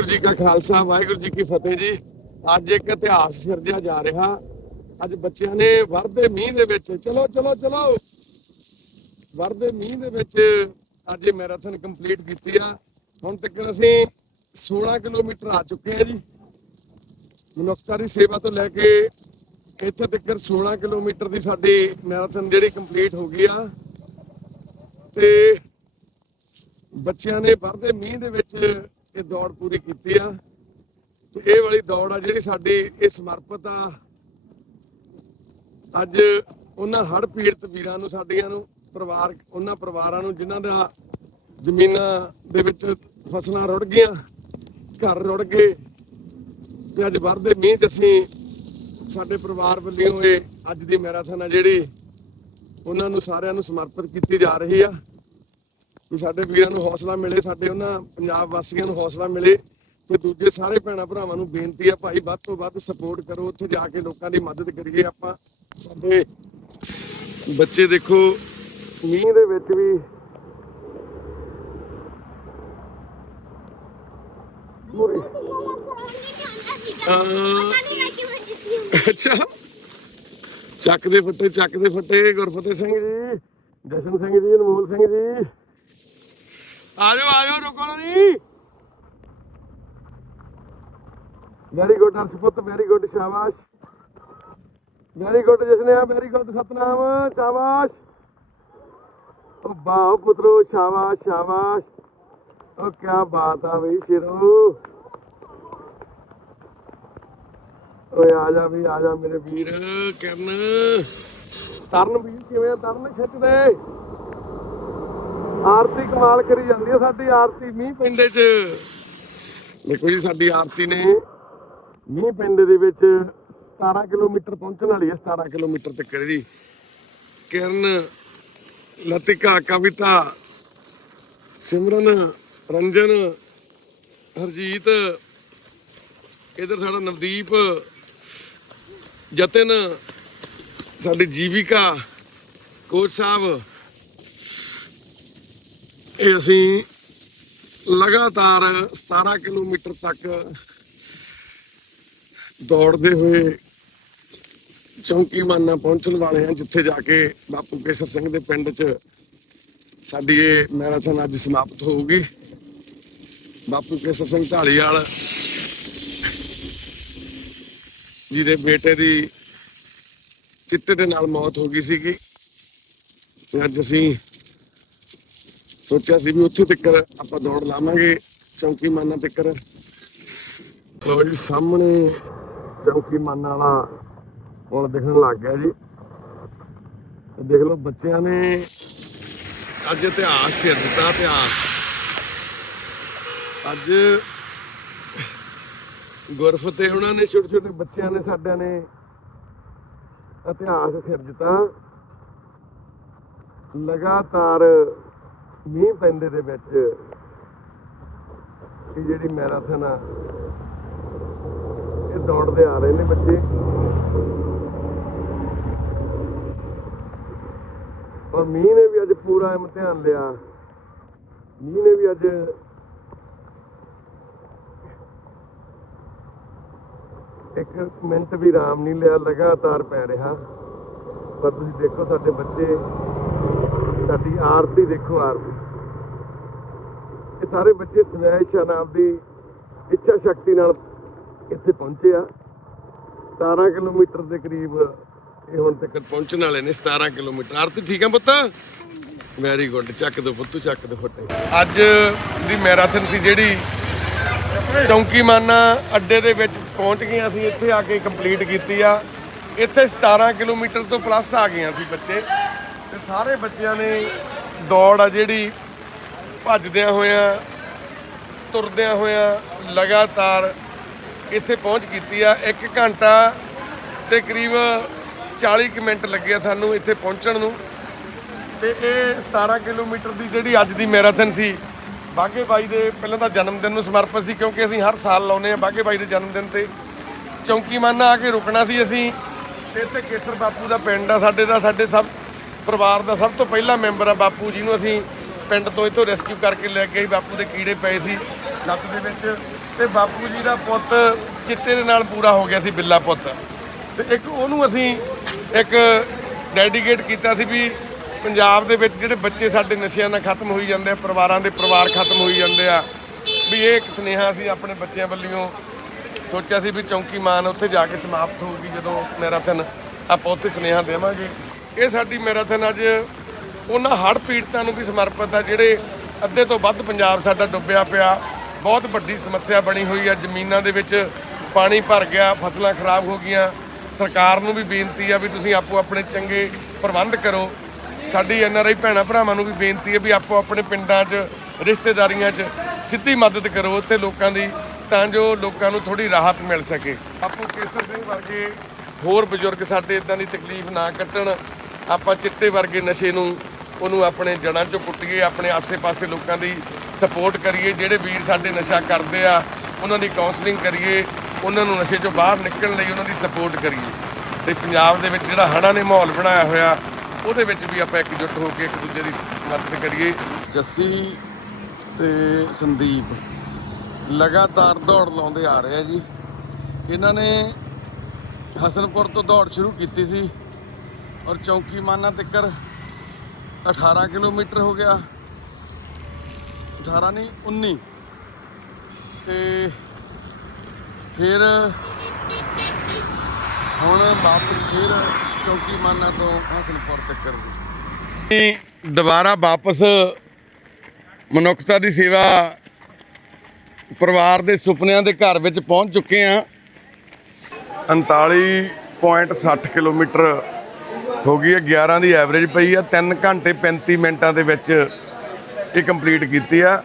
ਵਾਹਿਗੁਰੂ ਜੀ ਕਾ ਖਾਲਸਾ, ਵਾਹਿਗੁਰੂ ਜੀ ਕੀ ਫਤਿਹ ਜੀ। ਅੱਜ ਇੱਕ ਇਤਿਹਾਸ ਸਿਰਜਿਆ ਜਾ ਰਿਹਾ। ਅੱਜ ਬੱਚਿਆਂ ਨੇ ਵਰਦੇ ਮੀਂਹ ਦੇ ਵਿੱਚ, ਚਲੋ ਚਲੋ ਚਲੋ। ਵਰਦੇ ਮੀਂਹ ਦੇ ਵਿੱਚ ਅੱਜ ਇਹ ਮੈਰਾਥਨ ਕੰਪਲੀਟ ਕੀਤੀ ਆ। ਹੁਣ ਤੱਕ ਅਸੀਂ 16 ਕਿਲੋਮੀਟਰ ਆ ਚੁੱਕੇ ਆ ਜੀ। ਮਨੁੱਖਤਾ ਦੀ ਸੇਵਾ ਤੋਂ ਲੈ ਕੇ ਇੱਥੇ ਤੱਕ 16 ਕਿਲੋਮੀਟਰ ਦੀ ਸਾਡੀ ਮੈਰਾਥਨ ਜਿਹੜੀ ਕੰਪਲੀਟ ਹੋ ਗਈ ਆ। ਤੇ ਬੱਚਿਆਂ ਨੇ ਵਰਦੇ ਮੀਂਹ ਦੇ ਵਿੱਚ ਇਹ ਦੌੜ ਪੂਰੀ ਕੀਤੀ ਆ। ਤੇ ਇਹ ਵਾਲੀ ਦੌੜ ਆ ਜਿਹੜੀ ਸਾਡੀ ਇਹ ਸਮਰਪਿਤ ਆ। ਅੱਜ ਉਹਨਾਂ ਹੜ੍ਹ ਪੀੜਤ ਵੀਰਾਂ ਨੂੰ, ਸਾਡੀਆਂ ਨੂੰ, ਪਰਿਵਾਰ, ਉਹਨਾਂ ਪਰਿਵਾਰਾਂ ਨੂੰ, ਜਿਨ੍ਹਾਂ ਦਾ ਜ਼ਮੀਨਾਂ ਦੇ ਵਿੱਚ ਫਸਲਾਂ ਰੁੜ ਗਈਆਂ, ਘਰ ਰੁੜ ਗਏ, ਤੇ ਅੱਜ ਵਰਦੇ ਮੀਂਹ 'ਚ ਅਸੀਂ ਸਾਡੇ ਪਰਿਵਾਰ ਵੱਲੋਂ ਇਹ ਅੱਜ ਦੀ ਮੈਰਾਥਨ ਆ ਜਿਹੜੀ ਉਹਨਾਂ ਨੂੰ ਸਾਰਿਆਂ ਨੂੰ ਸਮਰਪਿਤ ਕੀਤੀ ਜਾ ਰਹੀ ਆ। ਵੀ ਸਾਡੇ ਵੀਰਾਂ ਨੂੰ ਹੌਸਲਾ ਮਿਲੇ, ਸਾਡੇ ਉਹਨਾਂ ਪੰਜਾਬ ਵਾਸੀਆਂ ਨੂੰ ਹੌਸਲਾ ਮਿਲੇ ਤੇ ਦੂਜੇ ਸਾਰੇ ਭੈਣਾਂ ਭਰਾਵਾਂ ਨੂੰ ਬੇਨਤੀ ਆ ਭਾਈ ਵੱਧ ਤੋਂ ਵੱਧ ਸਪੋਰਟ ਕਰੋ, ਉੱਥੇ ਜਾ ਕੇ ਲੋਕਾਂ ਦੀ ਮਦਦ ਕਰੀਏ ਆਪਾਂ। ਸਾਡੇ ਬੱਚੇ ਦੇਖੋ, ਮੀਂਹ ਦੇ ਵਿੱਚ ਵੀ ਮੂਹਰੇ। ਅੱਛਾ। ਚੱਕ ਦੇ ਫੱਟੇ, ਚੱਕ ਦੇ ਫੱਟੇ, ਗੁਰਫਤਿਹ ਸਿੰਘ ਜੀ, ਜਸ਼ਨ ਸਿੰਘ ਜੀ, ਅਨਮੋਲ ਸਿੰਘ ਜੀ। ਆ ਜਾਓ ਆ ਜਾਓ ਰੁਕੋ ਨਾ ਜੀ। ਵੈਰੀ ਗੁੱਡ ਅਰਸ਼ਪੁੱਤ ਵੈਰੀ ਗੁੱਡ ਸ਼ਾਬਾਸ਼। ਵੈਰੀ ਗੁੱਡ ਜਸਨਿਆ ਵੈਰੀ ਗੁੱਡ ਸਤਨਾਮ ਸ਼ਾਬਾਸ਼। ਉਹ ਬਾਹ ਪੁੱਤਰੋ ਸ਼ਾਬਾਸ਼ ਸ਼ਾਬਾਸ਼। ਉਹ ਕੀ ਬਾਤ ਆ ਬਈ ਸ਼ੇਰੋ। ਓਏ ਆ ਜਾ ਵੀ ਆ ਜਾ ਮੇਰੇ ਵੀਰ। ਕਰਨ। ਤਰਨ ਵੀਰ ਕਿਵੇਂ ਆ? ਤਰਨ ਖਿੱਚਦੇ। ਆਰਤੀ ਕਮਾਲ ਕਰੀ ਜਾਂਦੀ ਹੈ ਸਾਡੀ ਆਰਤੀ ਮੀਂਹ ਪਿੰਡੇ 'ਚ। ਦੇਖੋ ਜੀ ਸਾਡੀ ਆਰਤੀ ਨੇ ਮੀਂਹ ਪਿੰਡ ਦੇ ਵਿੱਚ 17 ਕਿਲੋਮੀਟਰ ਪਹੁੰਚਣ ਵਾਲੀ ਹੈ 17 ਕਿਲੋਮੀਟਰ ਤੱਕ ਜੀ। ਕਿਰਨ ਲਤਿਕਾ ਕਵਿਤਾ ਸਿਮਰਨ ਰੰਜਨ ਹਰਜੀਤ ਇਧਰ ਸਾਡਾ ਨਵਦੀਪ ਜਤਨ ਸਾਡੀ ਜੀਵਿਕਾ ਕੋਚ ਸਾਹਿਬ ਇਹ ਅਸੀਂ ਲਗਾਤਾਰ 17 ਕਿਲੋਮੀਟਰ ਤੱਕ ਦੌੜਦੇ ਹੋਏ ਚੌਂਕੀ ਮਾਨਾ ਪਹੁੰਚਣ ਵਾਲੇ ਹਾਂ, ਜਿੱਥੇ ਜਾ ਕੇ ਬਾਪੂ ਕੇਸਰ ਸਿੰਘ ਦੇ ਪਿੰਡ 'ਚ ਸਾਡੀ ਇਹ ਮੈਰਾਥਨ ਅੱਜ ਸਮਾਪਤ ਹੋਊਗੀ। ਬਾਪੂ ਕੇਸਰ ਸਿੰਘ ਢਾਲੀਵਾਲ ਜਿਹਦੇ ਬੇਟੇ ਦੀ ਚਿੱਟੇ ਦੇ ਨਾਲ ਮੌਤ ਹੋ ਗਈ ਸੀਗੀ ਤੇ ਅੱਜ ਅਸੀਂ ਸੋਚਿਆ ਸੀ ਵੀ ਉੱਥੇ ਤੱਕ ਆਪਾਂ ਦੌੜ ਲਾਵਾਂਗੇ, ਚੌਂਕੀ ਮਾਨਾ ਤੱਕ। ਲੋ ਜੀ, ਸਾਹਮਣੇ ਚੌਂਕੀ ਮਾਨਾ ਵਾਲਾ ਹੁਣ ਦਿਖਣ ਲੱਗ ਗਿਆ ਜੀ। ਤੇ ਦੇਖ ਲਓ, ਬੱਚਿਆਂ ਨੇ ਅੱਜ ਇਤਿਹਾਸ ਸਿਰ ਦਿੱਤਾ, ਇਤਿਹਾਸ। ਅੱਜ ਗੁਰਫਤਿਹ ਉਹਨਾਂ ਨੇ, ਛੋਟੇ ਛੋਟੇ ਬੱਚਿਆਂ ਨੇ, ਸਾਡਿਆਂ ਨੇ ਇਤਿਹਾਸ ਸਿਰਜਤਾ ਲਗਾਤਾਰ ਮੀਂਹ ਪੈਂਦੇ ਦੇ ਵਿੱਚ ਇਹ ਜਿਹੜੀ ਮੈਰਾਥਨ ਆ, ਇਹ ਦੌੜਦੇ ਆ ਰਹੇ ਨੇ ਬੱਚੇ। ਔਰ ਮੀਂਹ ਨੇ ਵੀ ਅੱਜ ਪੂਰਾ ਇਮਤਿਹਾਨ ਲਿਆ। ਮੀਂਹ ਨੇ ਵੀ ਅੱਜ ਇੱਕ ਮਿੰਟ ਵੀ ਆਰਾਮ ਨਹੀਂ ਲਿਆ, ਲਗਾਤਾਰ ਪੈ ਰਿਹਾ। ਪਰ ਤੁਸੀਂ ਦੇਖੋ ਸਾਡੇ ਬੱਚੇ ਸਾਡੀ ਆਰਤੀ ਦੇਖੋ ਆਰਤੀ। ਇਹ ਸਾਰੇ ਬੱਚੇ ਸਵੈਸ਼ਾ ਨਾਮ ਦੀ ਇੱਛਾ ਸ਼ਕਤੀ ਨਾਲ ਇੱਥੇ ਪਹੁੰਚੇ ਆ। 17 ਕਿਲੋਮੀਟਰ ਦੇ ਕਰੀਬ ਇਹ ਹੁਣ ਤੱਕ ਪਹੁੰਚਣ ਵਾਲੇ ਨੇ 17 ਕਿਲੋਮੀਟਰ। ਆਰਤੀ, ਠੀਕ ਆ ਪੁੱਤ? ਵੈਰੀ ਗੁੱਡ ਚੱਕ ਦੋ ਪੁੱਤੂ ਚੱਕ ਦੋ ਫੱਟੇ। ਅੱਜ ਦੀ ਮੈਰਾਥਨ ਸੀ ਜਿਹੜੀ ਚੌਂਕੀ ਮਾਨਾ ਅੱਡੇ ਦੇ ਵਿੱਚ ਪਹੁੰਚ ਗਏ ਅਸੀਂ ਇੱਥੇ ਆ ਕੇ ਕੰਪਲੀਟ ਕੀਤੀ ਆ। ਇੱਥੇ 17 ਕਿਲੋਮੀਟਰ ਤੋਂ ਪਲੱਸ ਆ ਗਏ ਅਸੀਂ ਬੱਚੇ। ਤੇ ਸਾਰੇ ਬੱਚਿਆਂ ਨੇ ਦੌੜ ਆ ਜਿਹੜੀ ਭੱਜਦਿਆਂ ਹੋਇਆਂ, ਤੁਰਦਿਆਂ ਹੋਇਆਂ ਲਗਾਤਾਰ ਇੱਥੇ ਪਹੁੰਚ ਕੀਤੀ ਆ। 1 ਘੰਟਾ ਤੇ ਕਰੀਬ 40 ਕੁ ਮਿੰਟ ਲੱਗੇ ਆ ਸਾਨੂੰ ਇੱਥੇ ਪਹੁੰਚਣ ਨੂੰ। ਤੇ ਇਹ 17 ਕਿਲੋਮੀਟਰ ਦੀ ਜਿਹੜੀ ਅੱਜ ਦੀ ਮੈਰਾਥਨ ਸੀ ਬਾਗੇ ਬਾਈ ਦੇ ਪਹਿਲਾਂ ਤਾਂ ਜਨਮ ਦਿਨ ਨੂੰ ਸਮਰਪਿਤ ਸੀ ਕਿਉਂਕਿ ਅਸੀਂ ਹਰ ਸਾਲ ਲਾਉਨੇ ਆ ਬਾਗੇ ਬਾਈ ਦੇ ਜਨਮ ਦਿਨ ਤੇ। ਚੌਂਕੀ ਮਾਨਾ ਆ ਕੇ ਰੁਕਣਾ ਸੀ ਅਸੀਂ। ਤੇ ਇੱਥੇ ਕੇਸਰ ਬਾਪੂ ਦਾ ਪਿੰਡ ਆ, ਸਾਡੇ ਦਾ, ਸਾਡੇ ਸਭ ਪਰਿਵਾਰ ਦਾ ਸਭ ਤੋਂ ਪਹਿਲਾ ਮੈਂਬਰ ਆ ਬਾਪੂ ਜੀ ਨੂੰ ਅਸੀਂ ਪਿੰਡ ਤੋਂ ਇੱਥੋਂ ਰੈਸਕਿਊ ਕਰਕੇ ਲੈ ਕੇ ਆਏ, ਬਾਪੂ ਦੇ ਕੀੜੇ ਪਏ ਸੀ ਲੱਤ ਦੇ ਵਿੱਚ ਤੇ ਬਾਪੂ ਜੀ ਦਾ ਪੁੱਤ ਚਿੱਟੇ ਦੇ ਨਾਲ ਪੂਰਾ ਹੋ ਗਿਆ ਸੀ ਬਿੱਲਾ ਪੁੱਤ। ਤੇ ਇੱਕ ਉਹਨੂੰ ਅਸੀਂ ਇੱਕ ਡੈਡੀਕੇਟ ਕੀਤਾ ਸੀ ਵੀ ਪੰਜਾਬ ਦੇ ਵਿੱਚ ਜਿਹੜੇ ਬੱਚੇ ਸਾਡੇ ਨਸ਼ਿਆਂ ਨਾਲ ਖਤਮ ਹੋਈ ਜਾਂਦੇ ਆ, ਪਰਿਵਾਰਾਂ ਦੇ ਪਰਿਵਾਰ ਖਤਮ ਹੋਈ ਜਾਂਦੇ ਆ, ਵੀ ਇਹ ਇੱਕ ਸਨੇਹਾ ਸੀ ਆਪਣੇ ਬੱਚਿਆਂ ਵੱਲੋਂ ਸੋਚਿਆ ਸੀ ਵੀ ਚੌਂਕੀ ਮਾਨ ਉੱਥੇ ਜਾ ਕੇ ਸਮਾਪਤ ਹੋਊਗੀ ਜਦੋਂ ਮੈਰਾਥਨ ਆਪਾਂ ਉੱਥੇ ਸਨੇਹਾ ਦੇਵਾਂਗੇ। ਇਹ ਸਾਡੀ ਮੈਰਾਥਨ ਅੱਜ ਉਹਨਾਂ ਹੜ੍ਹ ਪੀੜਤਾਂ ਨੂੰ ਵੀ ਸਮਰਪਿਤ ਆ, ਜਿਹੜੇ ਅੱਧੇ ਤੋਂ ਵੱਧ ਪੰਜਾਬ ਸਾਡਾ ਡੁੱਬਿਆ ਪਿਆ। ਬਹੁਤ ਵੱਡੀ ਸਮੱਸਿਆ ਬਣੀ ਹੋਈ ਆ, ਜ਼ਮੀਨਾਂ ਦੇ ਵਿੱਚ ਪਾਣੀ ਭਰ ਗਿਆ, ਫਸਲਾਂ ਖਰਾਬ ਹੋ ਗਈਆਂ। ਸਰਕਾਰ ਨੂੰ ਵੀ ਬੇਨਤੀ ਆ ਵੀ ਤੁਸੀਂ ਆਪੋ ਆਪਣੇ ਚੰਗੇ ਪ੍ਰਬੰਧ ਕਰੋ। ਸਾਡੀ ਐਨ ਆਰ ਆਈ ਭੈਣਾਂ ਭਰਾਵਾਂ ਨੂੰ ਵੀ ਬੇਨਤੀ ਹੈ ਵੀ ਆਪੋ ਆਪਣੇ ਪਿੰਡਾਂ 'ਚ, ਰਿਸ਼ਤੇਦਾਰੀਆਂ 'ਚ ਸਿੱਧੀ ਮਦਦ ਕਰੋ ਉੱਥੇ ਲੋਕਾਂ ਦੀ, ਤਾਂ ਜੋ ਲੋਕਾਂ ਨੂੰ ਥੋੜੀ ਰਾਹਤ ਮਿਲ ਸਕੇ। ਆਪੋ ਕੇਸਰ ਸਿੰਘ ਵਰਗੇ ਹੋਰ ਬਜ਼ੁਰਗ ਸਾਡੇ ਇਦਾਂ ਦੀ ਤਕਲੀਫ ਨਾ ਕੱਟਣ। ਆਪਾਂ ਚਿੱਟੇ ਵਰਗੇ ਨਸ਼ੇ ਨੂੰ, ਉਹਨੂੰ ਆਪਣੇ ਜੜ੍ਹਾਂ 'ਚੋਂ ਪੁੱਟੀਏ ਆਪਣੇ ਆਸੇ-ਪਾਸੇ ਲੋਕਾਂ ਦੀ ਸਪੋਰਟ ਕਰੀਏ, ਜਿਹੜੇ ਵੀਰ ਸਾਡੇ ਨਸ਼ਾ ਕਰਦੇ ਆ, ਉਹਨਾਂ ਦੀ ਕਾਉਂਸਲਿੰਗ ਕਰੀਏ, ਉਹਨਾਂ ਨੂੰ ਨਸ਼ੇ 'ਚੋਂ ਬਾਹਰ ਨਿਕਲਣ ਲਈ ਉਹਨਾਂ ਦੀ ਸਪੋਰਟ ਕਰੀਏ। ਤੇ ਪੰਜਾਬ ਦੇ ਵਿੱਚ ਜਿਹੜਾ ਹੜ੍ਹਾਂ ਨੇ ਮਾਹੌਲ ਬਣਾਇਆ ਹੋਇਆ, ਉਹਦੇ ਵਿੱਚ ਵੀ ਆਪਾਂ ਇਕਜੁੱਟ ਹੋ ਕੇ ਇੱਕ ਦੂਜੇ ਦੀ ਮਦਦ ਕਰੀਏ। ਜੱਸੀ ਤੇ ਸੰਦੀਪ ਲਗਾਤਾਰ ਦੌੜ ਲਾਉਂਦੇ ਆ ਰਹੇ ਆ ਜੀ। ਇਹਨਾਂ ਨੇ ਹਸਨਪੁਰ ਤੋਂ ਦੌੜ ਸ਼ੁਰੂ ਕੀਤੀ ਸੀ। ਔਰ ਚੌਂਕੀ ਮਾਨਾ ਤੱਕਰ 18 ਕਿਲੋਮੀਟਰ ਹੋ ਗਿਆ। 18 ਨਹੀਂ 19 ਤੇ ਫਿਰ ਹੁਣ ਵਾਪਸ ਫਿਰ ਚੌਕੀ ਮਾਨਾ ਤੋਂ ਹਸਨਪੁਰ ਤੱਕਰ ਦੀ। ਦੁਬਾਰਾ ਵਾਪਸ ਮਨੁੱਖਤਾ ਦੀ ਸੇਵਾ ਪਰਿਵਾਰ ਦੇ ਸੁਪਨਿਆਂ ਦੇ ਘਰ ਵਿੱਚ ਪਹੁੰਚ ਚੁੱਕੇ ਆ 39.60 ਕਿਲੋਮੀਟਰ ਹੋ ਗਈ ਹੈ 11 ਦੀ ਐਵਰੇਜ ਪਈ ਆ 3 ਘੰਟੇ 35 ਮਿੰਟਾਂ ਦੇ ਵਿੱਚ ਇਹ ਕੰਪਲੀਟ ਕੀਤੀ ਆ